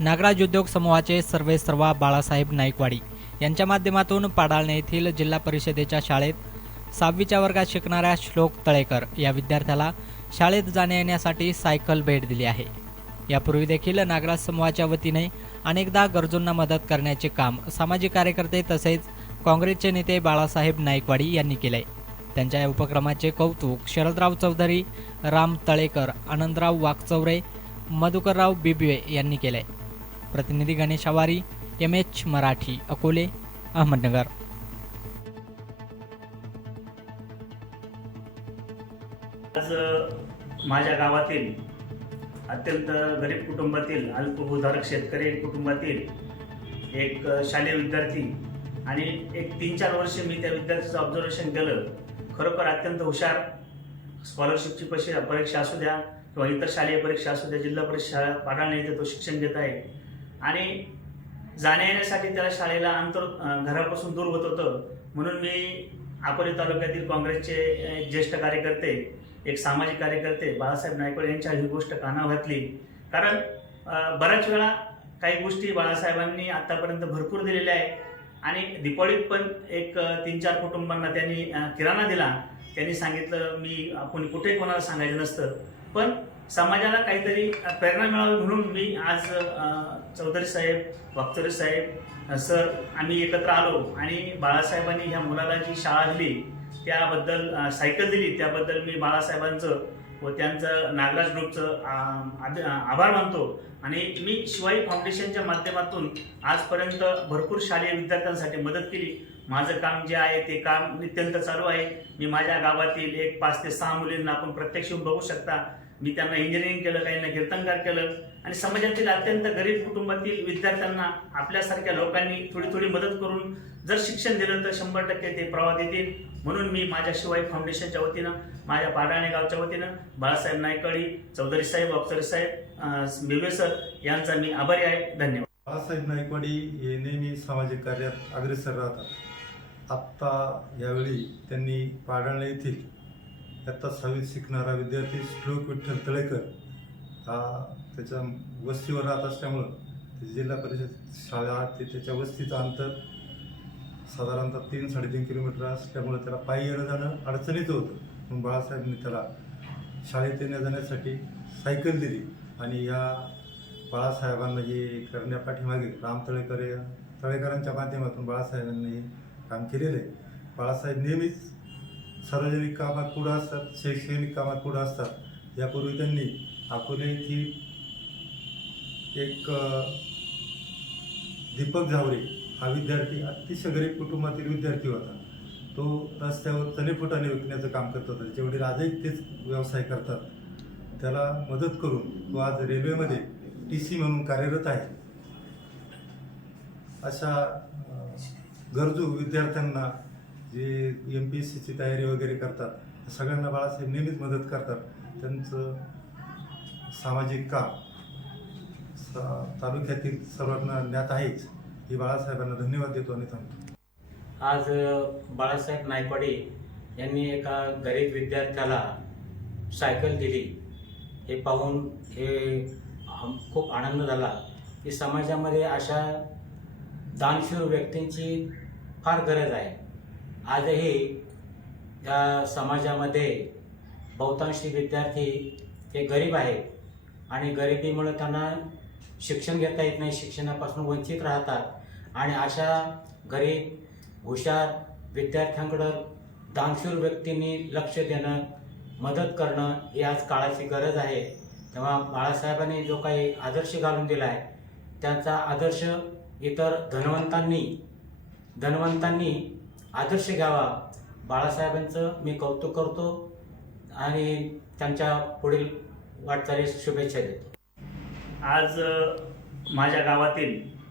नागराज उद्योग समूहाचे सर्वे सर्वा बाळासाहेब नाईकवाडी यांच्या माध्यमातून पाडाळणे येथील जिल्हा परिषदेच्या शाळेत सहावीच्या वर्गात शिकणाऱ्या श्लोक तळेकर या विद्यार्थ्याला शाळेत जाण्या येण्यासाठी सायकल भेट दिली आहे. यापूर्वी देखील नागराज समूहाच्या वतीने अनेकदा गरजूंना मदत करण्याचे काम सामाजिक कार्यकर्ते तसेच काँग्रेसचे नेते बाळासाहेब नाईकवाडी यांनी केले. त्यांच्या या उपक्रमाचे कौतुक शरदराव चौधरी राम तळेकर आनंदराव वाकचौरे मधुकरराव बिबवे यांनी केले. प्रतिनिधी गणेश आवारी एम एच मराठी अकोले अहमदनगर. आज माझ्या गावातील अत्यंत गरीब कुटुंबातील अल्पभूधारक शेतकरी कुटुंबातील एक शालेय विद्यार्थी आणि एक तीन चार वर्ष मी त्या विद्यार्थ्याचं ऑब्झर्वेशन केलं. खरोखर अत्यंत हुशार. स्कॉलरशिपची पशी परीक्षा असू द्या किंवा इतर शालेय परीक्षा असू द्या जिल्हा परिषद शाळा पाडाळणे तो शिक्षण घेत आहे. आणि जाण्या येण्यासाठी त्याला शाळेला अंतर घरापासून दूर होत होतं. म्हणून मी अकोले तालुक्यातील काँग्रेसचे ज्येष्ठ कार्यकर्ते एक सामाजिक कार्यकर्ते बाळासाहेब नायकवाड यांच्या ही गोष्ट कानावर घातली. कारण बऱ्याच वेळा काही गोष्टी बाळासाहेबांनी आतापर्यंत भरपूर दिलेल्या आहे आणि दीपावळीत पण एक तीन चार कुटुंबांना त्यांनी किराणा दिला. त्यांनी सांगितलं मी आपण कुठेही कोणाला सांगायचं नसतं. पण समाजाला काहीतरी प्रेरणा मिळावी म्हणून मी आज चौधरी साहेब वागचोरे साहेब सर आम्ही एकत्र आलो आणि बाळासाहेबांनी ह्या मुलाला जी शाळा दिली त्याबद्दल सायकल दिली त्याबद्दल मी बाळासाहेबांचं व त्यांचं नागराज ग्रुपचं आभार मानतो. आणि मी शिवाई फाउंडेशनच्या माध्यमातून आजपर्यंत भरपूर शालेय विद्यार्थ्यांसाठी मदत केली. माझं काम जे आहे ते काम नित्यंत चालू आहे. मी माझ्या गावातील एक पाच ते सहा मुलींना आपण प्रत्यक्ष येऊन बघू शकता. मी त्यांना इंजिनिअरिंग केलं काहींना कीर्तनकार केलं. आणि समाजातील अत्यंत गरीब कुटुंबातील विद्यार्थ्यांना आपल्यासारख्या लोकांनी थोडी थोडी मदत करून जर शिक्षण दिलं तर शंभर टक्के ते प्रवाह देतील. म्हणून मी माझ्या शिवाई फाउंडेशनच्या वतीनं माझ्या पाडाणे गावच्या वतीनं बाळासाहेब नायकळी चौधरी साहेब अफसर साहेब अं, सर यांचा मी आभारी आहे. धन्यवाद. बाळासाहेब नायकवाडी हे नेहमी सामाजिक कार्यात अग्रेसर राहतात. आत्ता यावेळी त्यांनी पाडाणे येथील इयत्ता सहावीत शिकणारा विद्यार्थी श्लोक विठ्ठल तळेकर हा त्याच्या वस्तीवर राहत असल्यामुळं जिल्हा परिषद शाळा ते त्याच्या वस्तीचं अंतर साधारणतः तीन साडेतीन किलोमीटर असल्यामुळं त्याला पायी येणं जाणं अडचणीचं होतं. म्हणून बाळासाहेबांनी त्याला शाळेत येण्या जाण्यासाठी सायकल दिली आणि या बाळासाहेबांना हे करण्यापाठीमागे राम तळेकर या तळेकरांच्या माध्यमातून बाळासाहेबांनी हे काम केलेलं आहे. बाळासाहेब नेहमीच सार्वजनिक कामात पुढं असतात? शैक्षणिक कामात पुढं असतात? यापूर्वी त्यांनी अकोले येथील एक दीपक झावरे हा विद्यार्थी अतिशय गरीब कुटुंबातील विद्यार्थी होता. तो रस्त्यावर चणेफुटाने विकण्याचं काम करत होता. जेवढे आजही तेच व्यवसाय करतात. त्याला मदत करून तो आज रेल्वेमध्ये टी सी म्हणून कार्यरत आहे. अशा गरजू विद्यार्थ्यांना जे एम पी एस सीची तयारी वगैरे करतात सगळ्यांना बाळासाहेब नेहमीच मदत करतात. त्यांचं सामाजिक काम स- तालुक्यातील सर्वांना ज्ञात आहेच. ही बाळासाहेबांना धन्यवाद देतो आणि थांबतो. आज बाळासाहेब नायकवाडी यांनी एका गरीब विद्यार्थ्याला सायकल दिली. हे पाहून हे खूप आनंद झाला. की समाजामध्ये अशा दानशूर व्यक्तींची फार गरज आहे. आजही या समाजामध्ये बहुतांशी विद्यार्थी हे गरीब आहेत. आणि गरिबीमुळे त्यांना शिक्षण घेता येत नाही शिक्षणापासून वंचित राहतात. आणि अशा गरीब हुशार विद्यार्थ्यांकडं दानशूर व्यक्तींनी लक्ष देणं मदत करणं ही आज काळाची गरज आहे. तेव्हा बाळासाहेबांनी जो काही आदर्श घालून दिला आहे त्यांचा आदर्श इतर धनवंतांनी धनवंतांनी आदर्श घ्यावा बाळासाहेबांचं मी कौतुक करतो आणि त्यांच्या पुढील वाटचालीस शुभेच्छा देतो. आज माझ्या गावातील